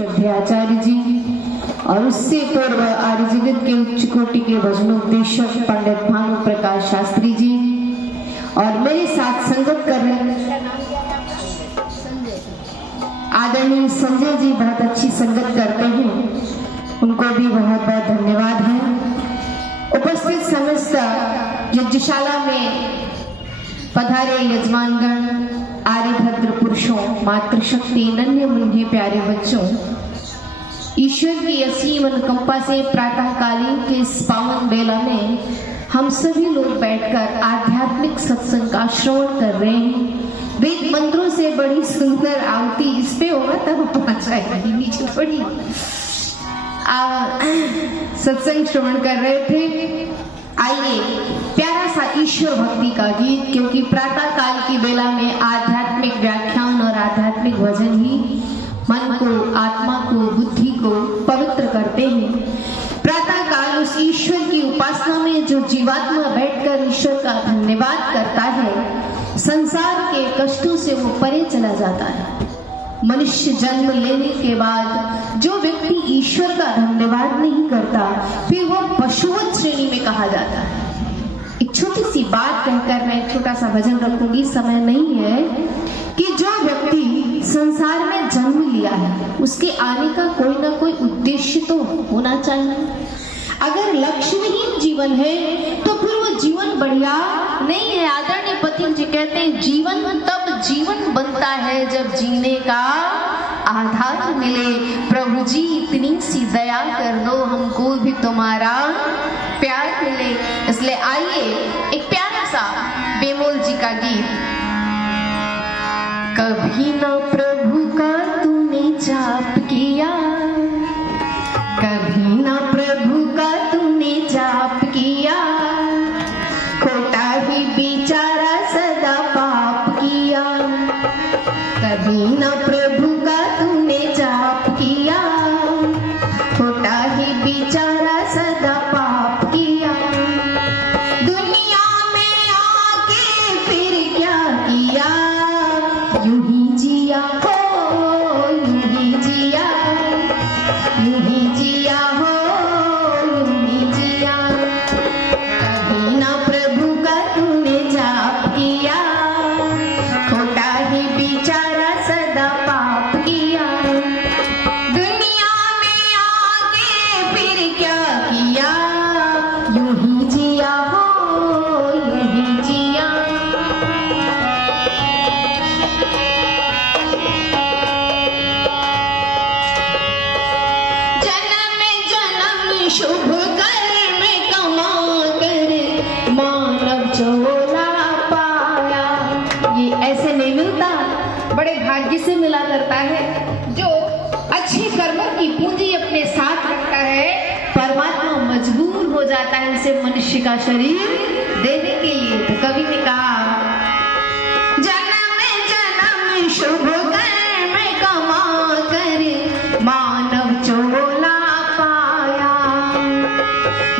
श्रद्धेय आचार्य जी और उससे पूर्व आर्य जगत के उच्च कोटि के भजनोपदेशक पंडित भानु प्रकाश शास्त्री जी और मेरे साथ संगत कर रहे आदरणीय संजय जी बहुत अच्छी संगत करते हैं, उनको भी बहुत बहुत धन्यवाद है। उपस्थित समस्त यज्ञशाला में पधारे यजमानगण, आर्यभद्र पुरुषों, मातृशक्ति, नन्हे मुन्ने प्यारे बच्चों, ईश्वर की असीम अनुकंपा से प्रातःकालीन के इस पावन बेला में हम सभी लोग बैठकर आध्यात्मिक सत्संग का श्रवण कर रहे हैं। वेद मंत्रों से बड़ी सुंदर आरती इस पे होगा तब पहुंचाएगी, नीचे थोड़ी सत्संग श्रवण कर रहे थे। आइए प्यारा सा ईश्वर भक्ति का गीत, क्योंकि प्रातः काल की बेला में आध्यात्मिक व्याख्यान और आध्यात्मिक भजन ही मन को, आत्मा को, बुद्धि को पवित्र करते हैं। प्रातः काल उस ईश्वर की उपासना में जो जीवात्मा बैठकर ईश्वर का धन्यवाद करता है, संसार के कष्टों से वो परे चला जाता है। मनुष्य जन्म लेने के बाद जो व्यक्ति ईश्वर का धन्यवाद नहीं करता, फिर वो पशुवत श्रेणी में कहा जाता है। एक छोटी सी बात कहकर मैं एक छोटा सा भजन रखूंगी, समय नहीं है, कि जो व्यक्ति संसार में जन्म लिया है उसके आने का कोई ना कोई उद्देश्य तो होना चाहिए। अगर लक्ष्यहीन जीवन है तो फिर वो जीवन बढ़िया नहीं है। आदरणीय पथिक जी कहते हैं, जीवन तब जीवन बनता है जब जीने का आधार मिले। प्रभु जी इतनी सी दया कर दो, हमको भी तुम्हारा प्यार मिले। इसलिए आइए एक प्यारा सा बेमोल जी का गीत। कभी ना प्रभु का तूने जाप किया, कभी ना प्रभु का तूने जाप किया, खोटा ही बेचारा सदा पाप किया। कभी ना प्रभु का तूने जाप किया, खोटा ही बेचारा सदा पाप किया। दुनिया में आके फिर क्या किया, यूं ही जिया हो, यूं ही जिया, यूं ही जिया हो, यूं ही जिया। कभी ना प्रभु का तूने जाप किया, खोटा ही बेचारा सदा पाप किया। दुनिया में आके फिर क्या किया, यूं ही जिया हो, यूं ही जिया। जन्म जन्म शुभ कर्म कमा कर मानव चोला पाया। ये ऐसे नहीं मिलता, बड़े भाग्य से मिला करता है। जो अच्छे कर्मों की पूंजी अपने साथ रखता है, परमात्मा मजबूर हो जाता है उसे मनुष्य का शरीर देने के लिए। तो कवि ने कहा, जन्म जन्म शुभ कर्म कमा कर मानव चोला पाया।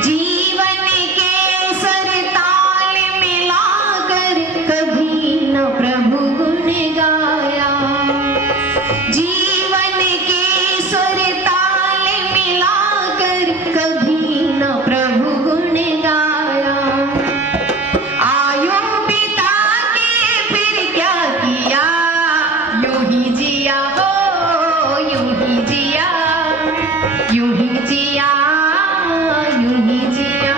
जीवन के सरताल मिलाकर कभी न प्रभु गुण गाया। जीवन के सरताल मिलाकर कभी न प्रभु गुण गाया। आयु बिता के फिर क्या किया, यूं ही जिया हो, यूं ही जिया, यूं ही जिया, यूं ही जिया।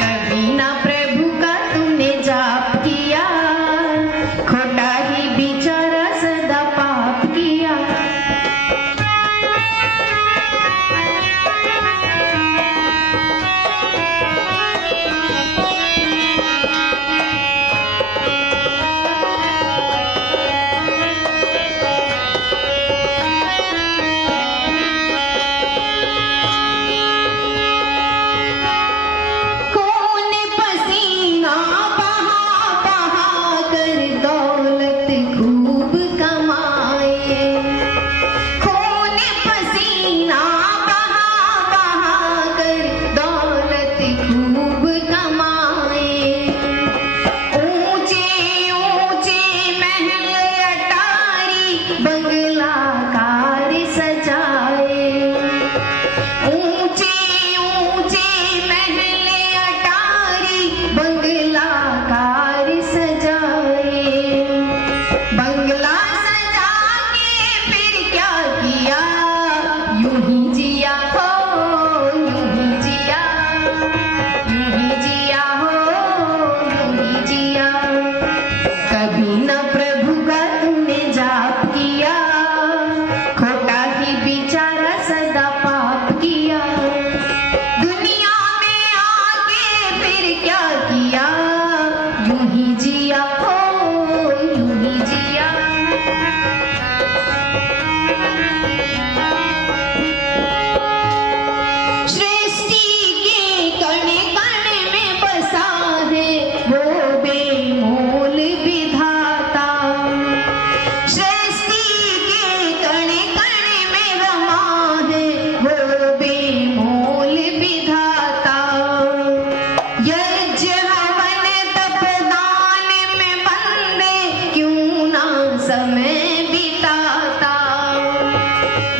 कभी ना प्रभु का तूने जाप किया, खोटा ही बेचारा सदा पाप किया।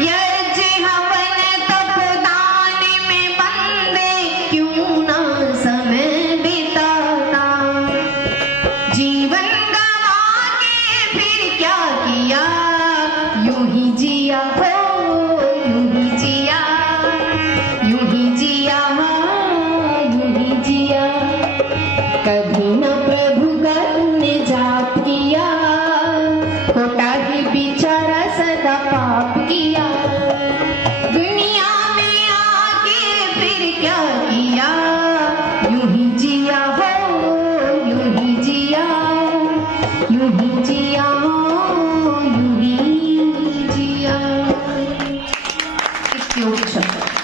यज्ञ हवन तप दान में बंदे क्यों ना समय बिताता। जीवन गवा के फिर क्या किया, यूं ही जिया हो, यूं ही जिया, यूं ही जिया, यूं ही जिया। कभी न प्रभु का तूने जाप किया, खोटा ही बिचारा सदा पाप किया। दुनिया में आके फिर क्या किया, यूं ही जिया हो, यूं ही जिया, यूं ही जिया, यूं ही जिया। इसके ऊपर